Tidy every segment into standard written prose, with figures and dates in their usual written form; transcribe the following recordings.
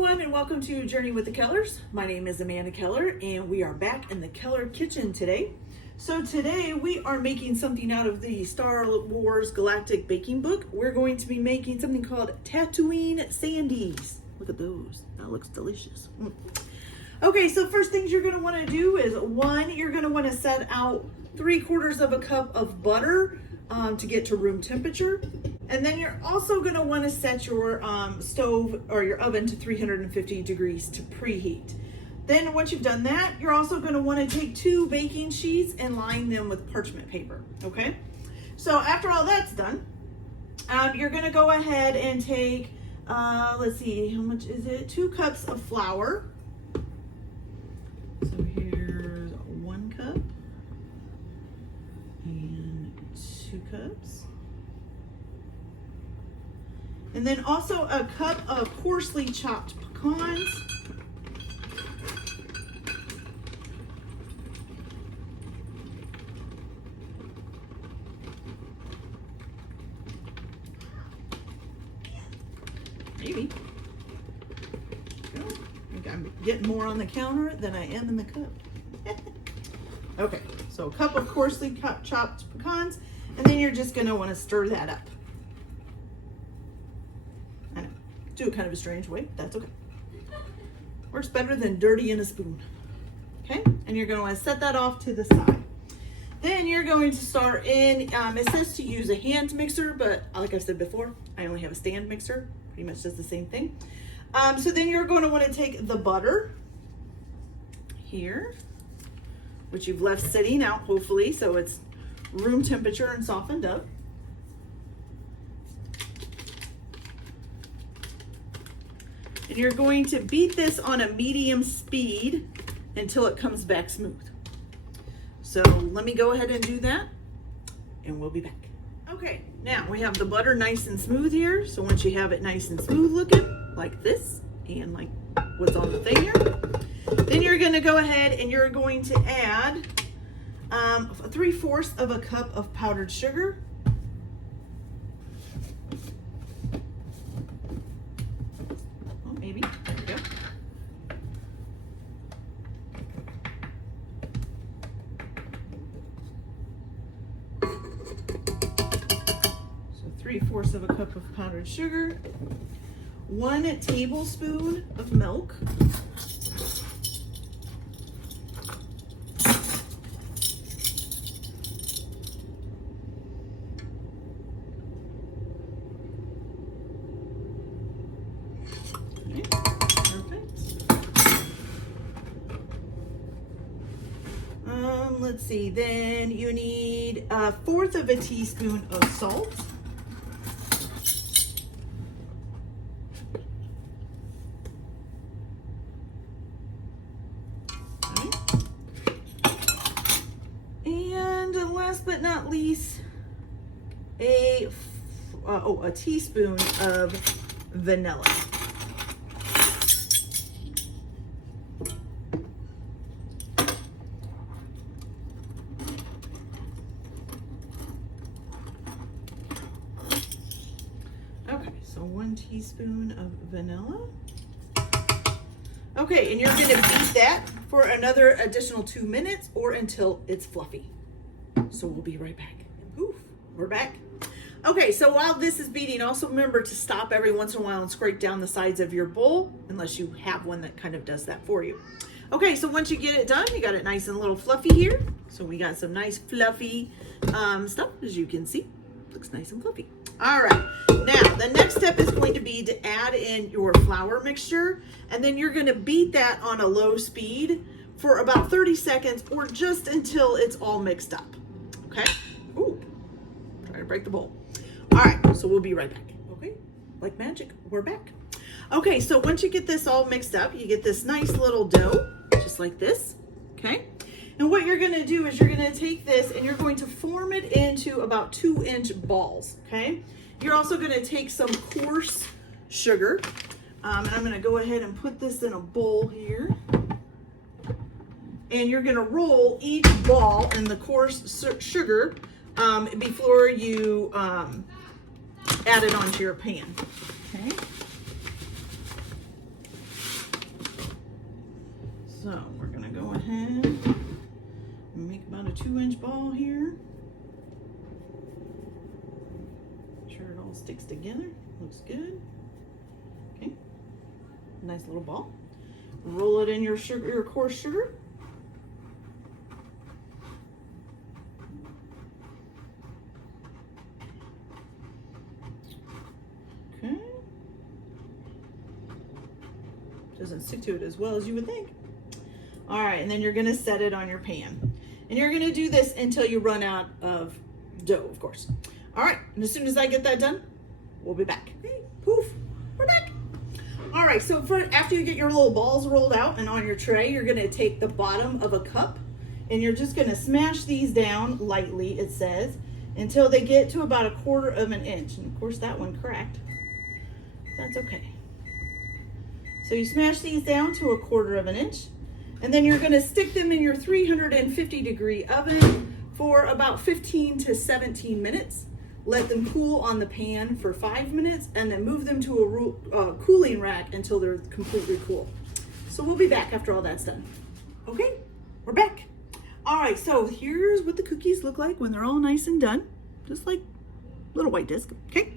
everyone, and welcome to Journey with the Kellers. My name is Amanda Keller, and we are back in the Keller kitchen today. So today we are making something out of the Star Wars Galactic Baking Book. We're going to be making something called Tatooine Sandies. Look at those. That looks delicious. Okay, so first things you're going to want to do is, one, you're going to want to set out 3/4 of a cup of butter to get to room temperature. And then you're also going to want to set your stove or your oven to 350 degrees to preheat. Then once you've done that, you're also going to want to take 2 baking sheets and line them with parchment paper, okay? So after all that's done, you're going to go ahead and take, let's see, how much is it? 2 cups of flour. So here's 1 cup and 2 cups. And then also a cup of coarsely chopped pecans. Maybe. I think I'm getting more on the counter than I am in the cup. Okay, so a cup of coarsely chopped pecans, and then you're just gonna wanna stir that up. I know, do it kind of a strange way, that's okay. Works better than dirty in a spoon. Okay, and you're gonna wanna set that off to the side. Then you're going to start in, it says to use a hand mixer, but like I said before, I only have a stand mixer. Pretty much does the same thing. So then you're going to want to take the butter here, which you've left sitting out, hopefully, so it's room temperature and softened up. And you're going to beat this on a medium speed until it comes back smooth. So let me go ahead and do that, and we'll be back. Okay, now we have the butter nice and smooth here. So once you have it nice and smooth looking, like this, and like what's on the thing here, then you're gonna go ahead and you're going to add 3/4 of a cup of powdered sugar. Oh, maybe, there we go. So 3/4 of a cup of powdered sugar, 1 tablespoon of milk, okay, perfect. Let's see, then you need 1/4 of a teaspoon of salt. Last but not least, a teaspoon of vanilla. Okay, so 1 teaspoon of vanilla. Okay, and you're going to beat that for another additional 2 minutes or until it's fluffy. So we'll be right back. Poof, we're back. Okay, so while this is beating, also remember to stop every once in a while and scrape down the sides of your bowl, unless you have one that kind of does that for you. Okay, so once you get it done, you got it nice and a little fluffy here. So we got some nice fluffy stuff, as you can see. Looks nice and fluffy. All right, now the next step is going to be to add in your flour mixture, and then you're gonna beat that on a low speed for about 30 seconds or just until it's all mixed up. Okay. Ooh, try to break the bowl. All right, so we'll be right back. Okay, like magic, we're back. Okay, so once you get this all mixed up, you get this nice little dough, just like this, okay? And what you're gonna do is you're gonna take this and you're going to form it into about 2-inch balls, okay? You're also gonna take some coarse sugar, and I'm gonna go ahead and put this in a bowl here. And you're gonna roll each ball in the coarse sugar before you add it onto your pan, okay? So we're gonna go ahead and make about a 2-inch ball here. Make sure it all sticks together. Looks good. Okay. Nice little ball. Roll it in your sugar, your coarse sugar. Okay. Doesn't stick to it as well as you would think. All right, and then you're gonna set it on your pan. And you're gonna do this until you run out of dough, of course. All right, and as soon as I get that done, we'll be back. Hey, poof, we're back. All right, so after you get your little balls rolled out and on your tray, you're gonna take the bottom of a cup and you're just gonna smash these down lightly, it says, until they get to about 1/4 of an inch. And of course that one cracked. That's okay. So you smash these down to 1/4 of an inch, and then you're gonna stick them in your 350-degree oven for about 15 to 17 minutes. Let them cool on the pan for 5 minutes, and then move them to a cooling rack until they're completely cool. So we'll be back after all that's done. Okay, we're back. All right, so here's what the cookies look like when they're all nice and done, just like little white disc, okay?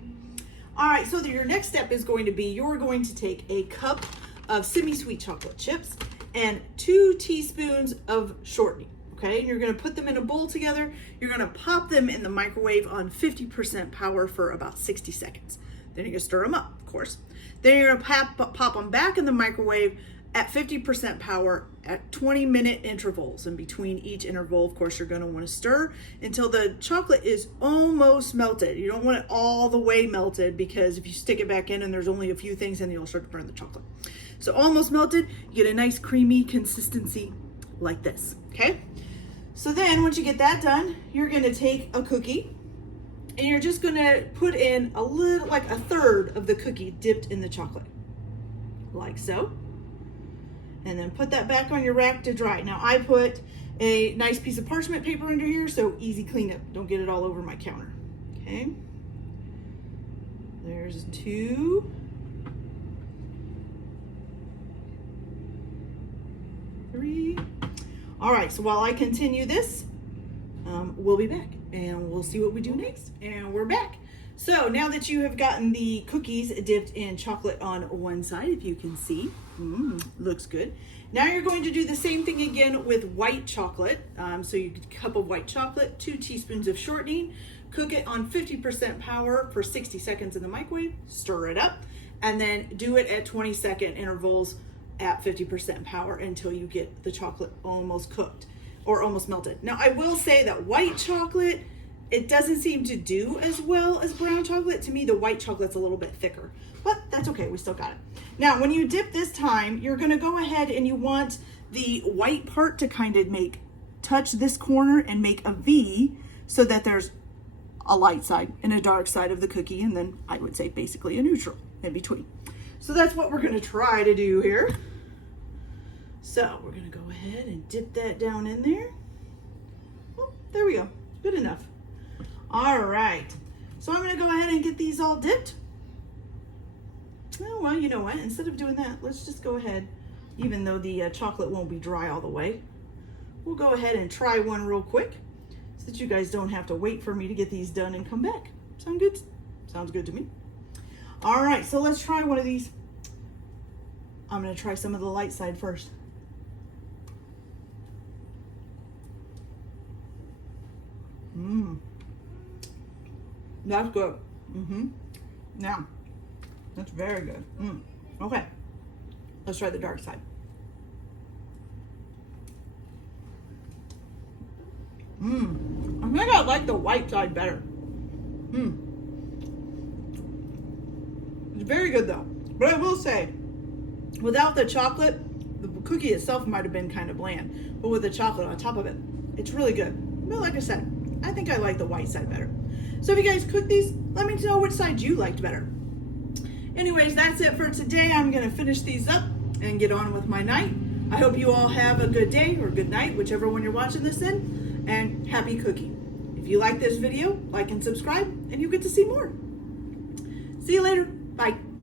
All right, so your next step is going to be, you're going to take a cup of semi-sweet chocolate chips and 2 teaspoons of shortening, okay? And you're gonna put them in a bowl together. You're gonna pop them in the microwave on 50% power for about 60 seconds. Then you're gonna stir them up, of course. Then you're gonna pop them back in the microwave at 50% power at 20-minute intervals. And between each interval, of course, you're gonna wanna stir until the chocolate is almost melted. You don't want it all the way melted, because if you stick it back in and there's only a few things, then you'll start to burn the chocolate. So almost melted, you get a nice creamy consistency like this, okay? So then once you get that done, you're gonna take a cookie and you're just gonna put in a little, like 1/3 of the cookie dipped in the chocolate, like so. And then put that back on your rack to dry. Now I put a nice piece of parchment paper under here, so easy cleanup. Don't get it all over my counter, okay? There's 2. 3. All right, so while I continue this, we'll be back and we'll see what we do next. And we're back. So now that you have gotten the cookies dipped in chocolate on one side, if you can see, looks good. Now you're going to do the same thing again with white chocolate. So you get a cup of white chocolate, 2 teaspoons of shortening, cook it on 50% power for 60 seconds in the microwave, stir it up, and then do it at 20-second intervals at 50% power until you get the chocolate almost cooked or almost melted. Now I will say that white chocolate, it doesn't seem to do as well as brown chocolate. To me, the white chocolate's a little bit thicker, but that's okay, we still got it. Now, when you dip this time, you're gonna go ahead and you want the white part to kind of touch this corner and make a V, so that there's a light side and a dark side of the cookie, and then I would say basically a neutral in between. So that's what we're gonna try to do here. So we're gonna go ahead and dip that down in there. Oh, there we go, good enough. All right, so I'm gonna go ahead and get these all dipped. Oh, well, you know what, instead of doing that, let's just go ahead, even though the chocolate won't be dry all the way, we'll go ahead and try one real quick so that you guys don't have to wait for me to get these done and come back. Sound good? Sounds good to me. All right, so let's try one of these. I'm gonna try some of the light side first. That's good. Now, that's very good. Okay, let's try the dark side. I think I like the white side better. It's very good though. But I will say, without the chocolate, the cookie itself might have been kind of bland. But with the chocolate on top of it, it's really good. But like I said, I think I like the white side better. So if you guys cook these, let me know which side you liked better. Anyways, that's it for today. I'm gonna finish these up and get on with my night. I hope you all have a good day or good night, whichever one you're watching this in, and happy cooking. If you like this video, like and subscribe, and you get to see more. See you later. Bye.